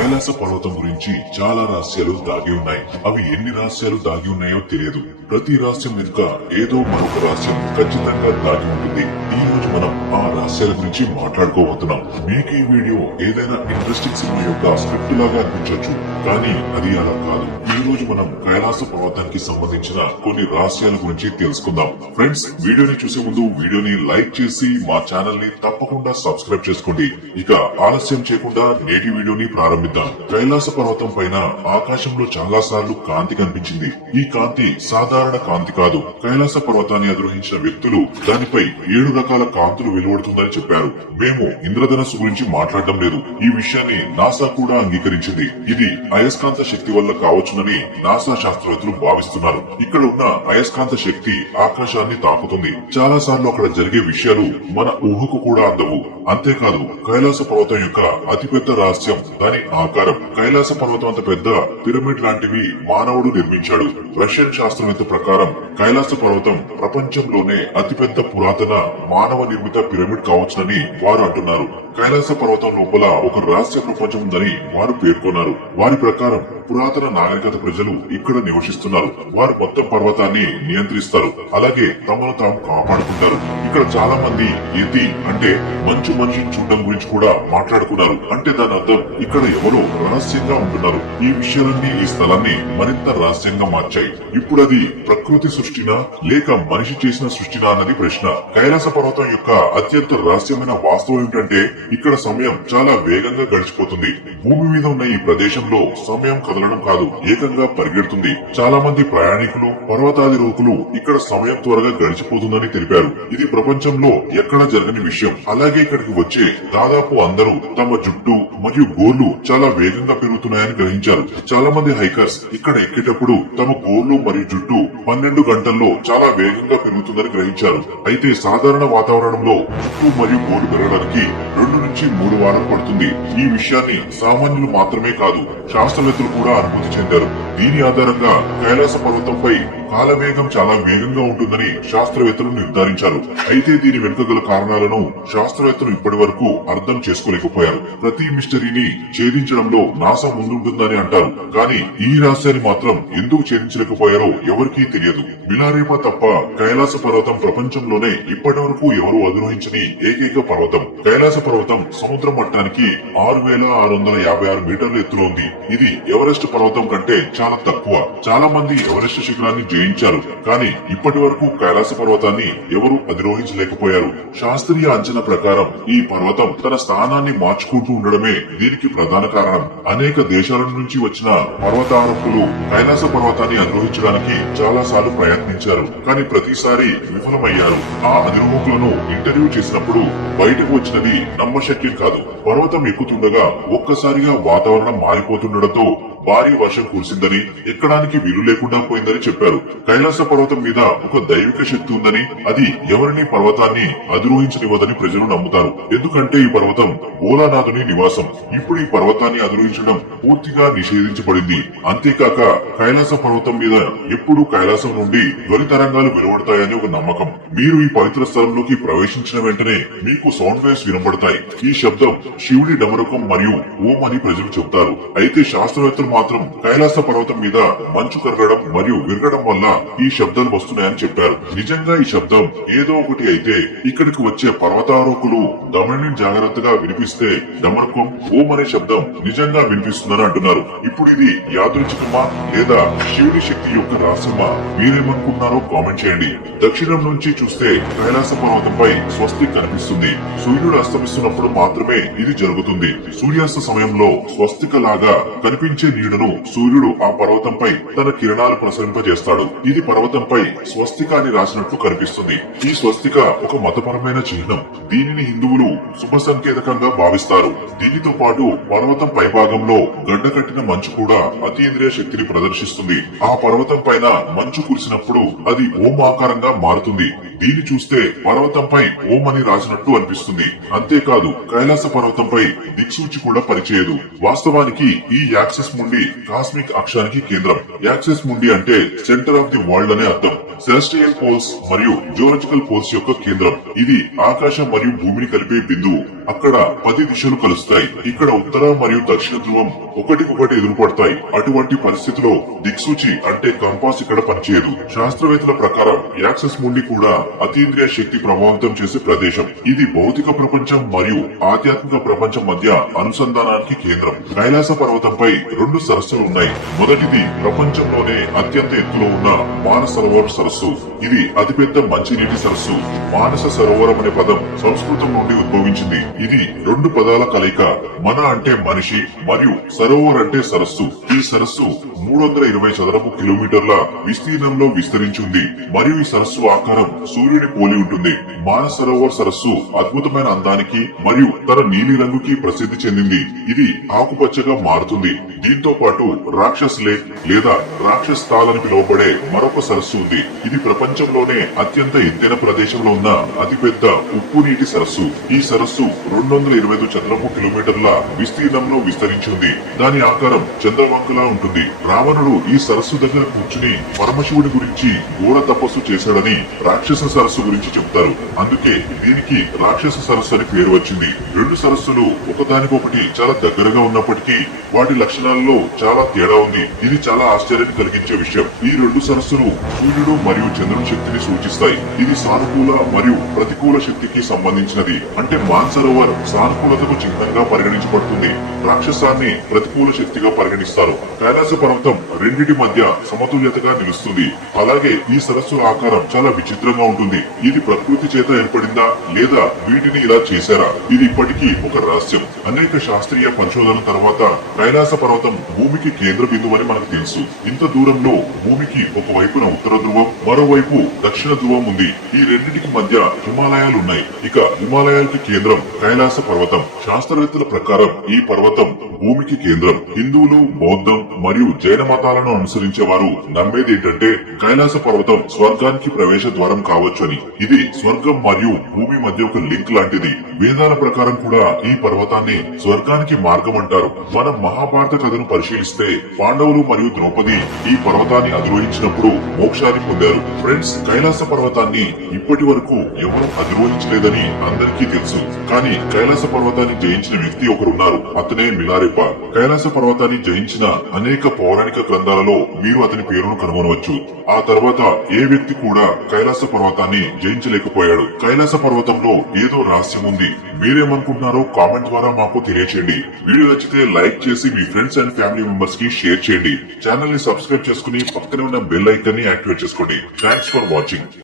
కైలాస పర్వతం గురించి చాలా రహస్యాలు దాగి ఉన్నాయి. అవి ఎన్ని రహస్యాలు దాగి ఉన్నాయో తెలియదు. ప్రతి రహస్యం వెనుక ఏదో మరొక రహస్యం ఖచ్చితంగా దాగి ఉంటుంది. ఈ రోజు మనం ఆ రహస్యాల గురించి మాట్లాడుకోబోతున్నాం. మీకు ఈ వీడియో ఏదైనా ఇంట్రెస్టింగ్ సినిమా యొక్క స్క్రిప్ట్ లాగా అనిపించవచ్చు, కానీ అది అలా కాదు. ఈ రోజు మనం కైలాస పర్వతానికి సంబంధించిన కొన్ని రహస్యాల గురించి తెలుసుకుందాం. ఫ్రెండ్స్, వీడియోని చూసే ముందు వీడియోని లైక్ చేసి మా ఛానల్ ని తప్పకుండా సబ్స్క్రైబ్ చేసుకోండి. ఇక ఆలస్యం చేయకుండా నేటి వీడియోని ప్రారంభిద్దాం. కైలాస పర్వతం పైన ఆకాశంలో చాలా సార్లు కాంతి కనిపించింది. ఈ కాంతి సాధారణ కాంతి కాదు. కైలాస పర్వతాన్ని అధిరోహించిన వ్యక్తులు దానిపై 7 రకాల కాంతులు వెలువడుతుందని చెప్పారు. మేము ఇంద్రధనస్సు గురించి మాట్లాడడం లేదు. ఈ విషయాన్ని నాసా కూడా అంగీకరించింది. ఇది అయస్కాంత శక్తి వల్ల కావచ్చునని నాసా శాస్త్రవేత్తలు భావిస్తున్నారు. ఇక్కడ ఉన్న అయస్కాంత శక్తి ఆకాశాన్ని తాకుతుంది. చాలా సార్లు అక్కడ జరిగే విషయాలు మన ఊహకు కూడా అందవు. అంతేకాదు, కైలాస పర్వతం యొక్క అతిపెద్ద రహస్యం దాని ఆకారం. కైలాస పర్వతం అంత పెద్ద పిరమిడ్ లాంటివి మానవుడు నిర్మించాడు. రష్యన్ శాస్త్రవేత్త ప్రకారం కైలాస పర్వతం ప్రపంచంలోనే అతిపెద్ద పురాతన మానవ నిర్మిత పిరమిడ్ కావచ్చునని వారు అంటున్నారు. కైలాస పర్వతం లోపల ఒక రహస్య ప్రపంచం ఉందని వారు పేర్కొన్నారు. వారి ప్రకారం పురాతన నాగరికత ప్రజలు ఇక్కడ నివసిస్తున్నారు. వారు మొత్తం పర్వతాన్ని నియంత్రిస్తారు, అలాగే తమను తాము కాపాడుకుంటారు. ఇక్కడ చాలా మంది యతి అంటే మంచు మనిషిని చూడడం గురించి కూడా మాట్లాడుకున్నారు. అంటే దాని అర్థం ఇక్కడ ఎవరో రహస్యంగా ఉంటున్నారు. ఈ విషయాలన్నీ ఈ స్థలాన్ని మరింత రహస్యంగా మార్చాయి. ఇప్పుడు అది ప్రకృతి సృష్టినా లేక మనిషి చేసిన సృష్టినా అన్నది ప్రశ్న. కైలాస పర్వతం యొక్క అత్యంత రహస్యమైన వాస్తవం ఏమిటంటే ఇక్కడ సమయం చాలా వేగంగా గడిచిపోతుంది. భూమి మీద ఉన్న ఈ ప్రదేశంలో సమయం కదలడం కాదు, ఏకంగా పరిగెడుతుంది. చాలా మంది ప్రయాణికులు, పర్వతాధిరోహకులు ఇక్కడ సమయం త్వరగా గడిచిపోతుందని తెలిపారు. ఇది ప్రపంచంలో ఎక్కడా జరగని విషయం. అలాగే ఇక్కడికి వచ్చే దాదాపు అందరూ తమ జుట్టు మరియు గోర్లు చాలా వేగంగా పెరుగుతున్నాయని గ్రహించారు. చాలా మంది హైకర్స్ ఇక్కడ ఎక్కేటప్పుడు తమ గోర్లు మరియు జుట్టు 12 గంటల్లో చాలా వేగంగా పెరుగుతుందని గ్రహించారు. అయితే సాధారణ వాతావరణంలో జుట్టు మరియు గోర్లు పెరగడానికి 2 నుంచి 3 వారాలు పడుతుంది. ఈ విషయాన్ని సామాన్యులు మాత్రమే కాదు, శాస్త్రవేత్తలు కూడా అనుభూతి చెందారు. దీని ఆధారంగా కైలాస పర్వతంపై కాలవేగం చాలా వేగంగా ఉంటుందని శాస్త్రవేత్తలు నిర్ధారించారు. అయితే దీని వెనుక గల కారణాలను శాస్త్రవేత్తలు ఇప్పటి వరకు అర్థం చేసుకోలేకపోయారు. ప్రతి మిస్టరీని ఛేదించడంలో నాసా ముందుంటుందని అంటారు, కానీ ఈ రహస్యాన్ని మాత్రం ఎందుకు ఛేదించలేకపోయారో ఎవరికీ తెలియదు. బిలారేపా తప్ప కైలాస పర్వతం ప్రపంచంలోనే ఇప్పటి వరకు ఎవరూ అధిరోహించని ఏకైక పర్వతం. కైలాస పర్వతం సముద్ర మట్టానికి 6656 మీటర్ల ఎత్తులో ఉంది. ఇది ఎవరెస్ట్ పర్వతం కంటే చాలా తక్కువ. చాలా మంది ఎవరెస్ట్ శిఖరాన్ని జయించారు, కానీ ఇప్పటి వరకు కైలాస పర్వతాన్ని ఎవరూ అధిరోహించలేకపోయారు. శాస్త్రీయ అంచనా ప్రకారం ఈ పర్వతం తన స్థానాన్ని మార్చుకుంటూ ఉండడమే దీనికి ప్రధాన కారణం. అనేక దేశాల నుంచి వచ్చిన పర్వతారోహకులు కైలాస పర్వతాన్ని అధిరోహించడానికి చాలా సార్లు ప్రయత్నించారు, కానీ ప్రతిసారి విఫలమయ్యారు. ఆ అధిరోహకులను ఇంటర్వ్యూ చేసినప్పుడు బయటకు వచ్చినది నమ్మశక్యం కాదు. పర్వతం ఎక్కుతుండగా ఒక్కసారిగా వాతావరణం మారిపోతుండటంతో భారీ వర్షం కురిసిందని, ఎక్కడానికి వీలు లేకుండా పోయిందని చెప్పారు. కైలాస పర్వతం మీద ఒక దైవిక శక్తి ఉందని, అది ఎవరిని పర్వతాన్ని అధిరోహించనివ్వదని ప్రజలు నమ్ముతారు. ఎందుకంటే ఈ పర్వతం భోలానాథుని నివాసం. ఇప్పుడు ఈ పర్వతాన్ని అధిరోహించడం పూర్తిగా నిషేధించబడింది. అంతేకాక కైలాస పర్వతం మీద ఎప్పుడు కైలాసం నుండి ధ్వని తరంగాలు వెలువడతాయని ఒక నమ్మకం. మీరు ఈ పవిత్ర స్థలంలోకి ప్రవేశించిన వెంటనే మీకు సౌండ్ వేవ్స్ వినబడతాయి. ఈ శబ్దం శివుడి డమరుకం మరియు ఓం అని ప్రజలు చెబుతారు. అయితే శాస్త్రవేత్తలు మాత్రం కైలాస పర్వతం మీద మంచు కరగడం మరియు విరగడం వల్ల ఈ శబ్దాలు వస్తున్నాయని చెప్పారు. నిజంగా ఈ శబ్దం ఏదో ఒకటి అయితే ఇక్కడికి వచ్చే పర్వతారోహకులు దమనిని జాగ్రత్తగా వినిపిస్తే డమరుకం ఓం అనే శబ్దం నిజంగా వినిపిస్తుందని అంటున్నారు. ఇప్పుడు ఇది యాదృచ్ఛికమా లేదా శివుడి శక్తి యొక్క రహస్యమా? మీరేమనుకుంటున్నారో కామెంట్ చేయండి. దక్షిణం నుంచి చూస్తే కైలాస పర్వతంపై స్వస్తిక్ కనిపిస్తుంది. సూర్యుడు అస్తమిస్తున్నప్పుడు మాత్రమే ఇది జరుగుతుంది. సూర్యాస్త సమయంలో స్వస్తిక లాగా కనిపించే నీడను సూర్యుడు ఆ పర్వతంపై తన కిరణాలు ప్రసరింపజేస్తాడు. ఇది పర్వతంపై స్వస్తిక అని రాసినట్లు కనిపిస్తుంది. ఈ స్వస్తిక ఒక మతపరమైన చిహ్నం. దీనిని హిందువులు శుభ సంకేతకంగా భావిస్తారు. దీనితో పాటు పర్వతం పైభాగంలో గడ్డకట్టిన మంచు కూడా అతీంద్రియ శక్తిని ప్రదర్శిస్తుంది. ఆ పర్వతం పైన మంచు కురిసినప్పుడు అది ఓం ఆకారంగా మారుతుంది. దీన్ని చూస్తే పర్వతంపై ఓం అని రాసినట్టు అనిపిస్తుంది. అంతేకాదు, కైలాస పర్వతంపై దిక్సూచి కూడా పనిచేయదు. వాస్తవానికి ఈ యాక్సిస్ ముండి కాస్మిక్ అక్షానికి కేంద్రం. యాక్సిస్ ముండి అంటే సెంటర్ ఆఫ్ ది వరల్డ్ అనే అర్థం. సెలెస్టియల్ పోల్స్ మరియు జియోలాజికల్ పోల్స్ యొక్క కేంద్రం. ఇది ఆకాశం మరియు భూమిని కలిపే బిందువు. అక్కడ 10 దిశలు కలుస్తాయి. ఇక్కడ ఉత్తర మరియు దక్షిణ ధ్రువం ఒకటికొకటి ఎదురుపడతాయి. అటువంటి పరిస్థితిలో దిక్సూచి అంటే కంపాస్ ఇక్కడ పనిచేయదు. శాస్త్రవేత్తల ప్రకారం యాక్సెస్ ముండి కూడా అతీంద్రియ శక్తి ప్రభావితం చేసే ప్రదేశం. ఇది భౌతిక ప్రపంచం మరియు ఆధ్యాత్మిక ప్రపంచం మధ్య అనుసంధానానికి కేంద్రం. కైలాస పర్వతంపై 2 సరస్సులు ఉన్నాయి. మొదటిది ప్రపంచంలోనే అత్యంత ఎత్తులో ఉన్న మానస సరోవర్ సరస్సు. ఇది అతిపెద్ద మంచినీటి సరస్సు. మానస సరోవరం అనే పదం సంస్కృతం నుండి ఉద్భవించింది. ఇది 2 పదాల కలయిక. మన అంటే మనిషి మరియు సరోవర్ అంటే సరస్సు. ఈ సరస్సు 320 చదరపు కిలోమీటర్ల విస్తీర్ణంలో విస్తరించింది మరియు ఈ సరస్సు ఆకారం సూర్యుని పోలి ఉంటుంది. మానస సరోవర్ సరస్సు అద్భుతమైన అందానికి మరియు తన నీలి రంగుకి ప్రసిద్ధి చెందింది. ఇది ఆకుపచ్చగా మారుతుంది. దీంతో పాటు రాక్షస్ లేక్ లేదా రాక్షస్ తాల్ అని పిలువబడే మరొక సరస్సు ఉంది. ఇది ప్రపంచంలోనే అత్యంత ఎత్తైన ప్రదేశంలో ఉన్న అతిపెద్ద ఉప్పు నీటి సరస్సు. ఈ సరస్సు 225 చదరపు కిలోమీటర్ల విస్తీర్ణంలో విస్తరించింది. దాని ఆకారం చంద్రవంకలా ఉంటుంది. రావణుడు ఈ సరస్సు దగ్గర కూర్చుని పరమశివుడి గురించి ఘోర తపస్సు చేశాడని రాక్షస సరస్సు గురించి చెబుతారు. అందుకే దీనికి రాక్షస సరస్సు అని పేరు వచ్చింది. 2 సరస్సులు ఒకదానికొకటి చాలా దగ్గరగా ఉన్నప్పటికీ వాటి లక్షణాలలో చాలా తేడా ఉంది. ఇది చాలా ఆశ్చర్యాన్ని కలిగించే విషయం. ఈ 2 సరస్సులు సూర్యుడు మరియు చంద్రుని శక్తిని సూచిస్తాయి. ఇది సానుకూల మరియు ప్రతికూల శక్తికి సంబంధించినది. అంటే మాన్సరోవర్ సానుకూలతకు చిహ్నంగా పరిగణించబడుతుంది. రాక్షసాన్ని ప్రతికూల శక్తిగా పరిగణిస్తారు. కైలాస పర్వతం రెండిటి మధ్య సమతుల్యతగా నిలుస్తుంది. అలాగే ఈ సరస్సుల ఆకారం చాలా విచిత్రంగా ఉంటుంది. ఇది ప్రకృతి చేత ఏర్పడిందా లేదా వీటిని ఇలా చేశారా? ఇది ఇప్పటికీ ఒక రహస్యం. అనేక శాస్త్రీయ పరిశోధనల తర్వాత కైలాస పర్వతం భూమికి కేంద్ర బిందువు అని మనకు తెలుసు. ఇంత దూరంలో భూమికి ఒకవైపున ఉత్తర ధ్రువం, మరోవైపు దక్షిణ ధ్రువం ఉంది. ఈ రెండింటికి మధ్య హిమాలయాలు ఉన్నాయి. ఇక హిమాలయాలకి కేంద్రం కైలాస పర్వతం. శాస్త్రవేత్తల ప్రకారం ఈ పర్వతం భూమికి కేంద్రం. హిందువులు, బౌద్ధం మరియు జైన మతాలను అనుసరించే వారు నమ్మేది ఏంటంటే కైలాస పర్వతం స్వర్గానికి ప్రవేశ ద్వారం కావచ్చు అని. ఇది స్వర్గం మరియు భూమి మధ్య ఒక లింక్ లాంటిది. వేదాల ప్రకారం కూడా ఈ పర్వతాన్ని స్వర్గానికి మార్గం అంటారు. మనం మహాభారత కథను పరిశీలిస్తే పాండవులు మరియు ద్రౌపది ఈ పర్వతాన్ని అధిరోహించినప్పుడు మోక్షాన్ని పొందారు. ఫ్రెండ్స్, కైలాస పర్వతాన్ని ఇప్పటి వరకు ఎవరూ అధిరోహించలేదని అందరికీ తెలుసు. కానీ కైలాస పర్వతాన్ని జయించిన వ్యక్తి ఒకరున్నారు. అతనే మిలారెప్ప. కైలాస పర్వతాన్ని జయించిన అనేక పౌరాణిక గ్రంథాలలో మీరు అతని పేరును కనుగొనవచ్చు. ఆ తర్వాత ఏ వ్యక్తి కూడా కైలాస పర్వతాన్ని జయించలేకపోయాడు. కైలాస పర్వతంలో ఏదో రహస్యం ఉంది. మీరేమనుకుంటున్నారో కామెంట్ ద్వారా మాకు తెలియచేయండి. వీడియో నచ్చితే లైక్ చేసి మీ ఫ్రెండ్స్ అండ్ ఫ్యామిలీ మెంబర్స్ కి షేర్ చేయండి. ఛానల్ ని సబ్స్క్రైబ్ చేసుకుని పక్కనే ఉన్న బెల్ ఐకాన్ ని యాక్టివేట్ చేసుకోండి. Thanks for watching.